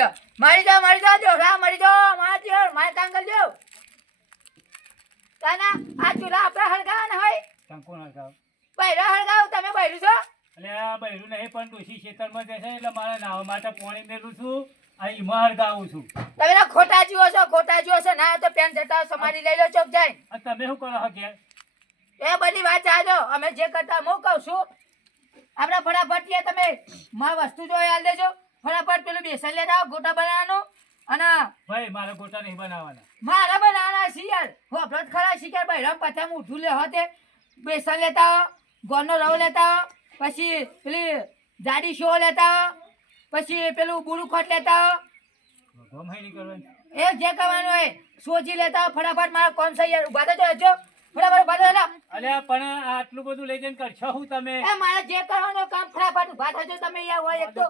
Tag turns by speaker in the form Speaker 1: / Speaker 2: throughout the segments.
Speaker 1: લો મરી મારી મરી જો રા મારી જાઓ મારા ચેર મારા તાંગલ જો તાના આ ચૂલા આપણે હળગાવાના હોય.
Speaker 2: શંકુ ના ખાવ
Speaker 1: બૈરો હળગાવ તમે બૈરું છો?
Speaker 2: એટલે આ બૈરું નહીં પણ ડોશી ખેતરમાં જશે એટલે મારા નાવા માટે પાણી મેલું છું ઈમાં હળગાવું છું.
Speaker 1: તમે ખોટા જીવો છો ખોટા જીવો છો ના તો પેન જતા સમારી લઈ લો ચોક જાય
Speaker 2: તમે શું કરો હકે
Speaker 1: એ બધી વાત ચાલો અમે જે કરતા હું કહું છું. આપણા ફટાફટ તમે માં વસ્તુ જો યાદ દેજો. ફટાફટ પેલું બેસન લેતા આવો ગોટા બનાવવાનો અને
Speaker 2: ભાઈ મારે ગોટા નહીં બનાવવાના.
Speaker 1: મારા બનાવવાના શિયાળ. હું આપણો જ ખરા ભાઈ રમ હું ઉઠું લે હોતે બેસન લેતા આવો ગોળનો રવ લેતા આવો પછી પેલી જાડી શો લેતા આવો પછી પેલું બુરું ખોટ લેતા આવો. એ જે કરવાનું હોય સોજી લેતા આવો ફટાફટ મારા કોણ સહી યાર ઊભા થજો હજો.
Speaker 2: અલ્યા પણ આટલું બધું લઈ જઈને કરશો હું તમે?
Speaker 1: મારે જે કરવાનું કામ ફટાફટ ઊભા થજો. તમે અહીંયા હોય એક તો.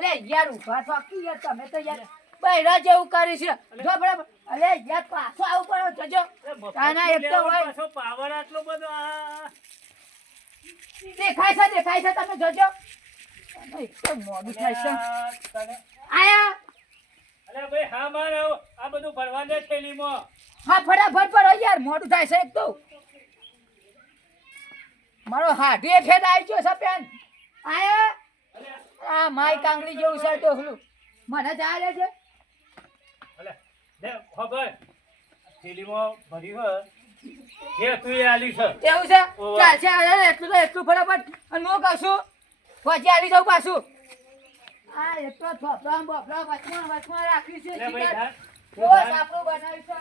Speaker 1: અલે યાર ઊભા થો કી યાર તમે તો યાર બૈરા જેવું કરી છે. જો બરાબર. અલે યાર પાછો આવું પડો જજો. તાના એક તો હોય.
Speaker 2: પાછો પાવર આટલો બધો આ.
Speaker 1: દેખાય છે દેખાય છે તમે જોજો. તમે એક તો મોડું થાય છે. આયા.
Speaker 2: અલે ભાઈ હા માર આ બધું ભરવા દે થેલીમાં.
Speaker 1: હા ફટાફટ પર યાર મોડું થાય છે એક તો મારો હાડું એ ફેર આવી ગયો છે પેન. આયા. આ માય કાંગડી જેવું છે ટોકલું મને ચાલે છે.
Speaker 2: અલ્યા દે ખબર? થેલીમાં ભરી હોય એ તું એ આલી છે.
Speaker 1: એવું છે? ચાલ છે એટલું તો એટલું ફટાફટ. અને હું કહું પછી આવી જાઉં પાછું. આ એટલો થોપડા બોપડા વચમાં વચમાં રાખી છે આપણું બનાવી છે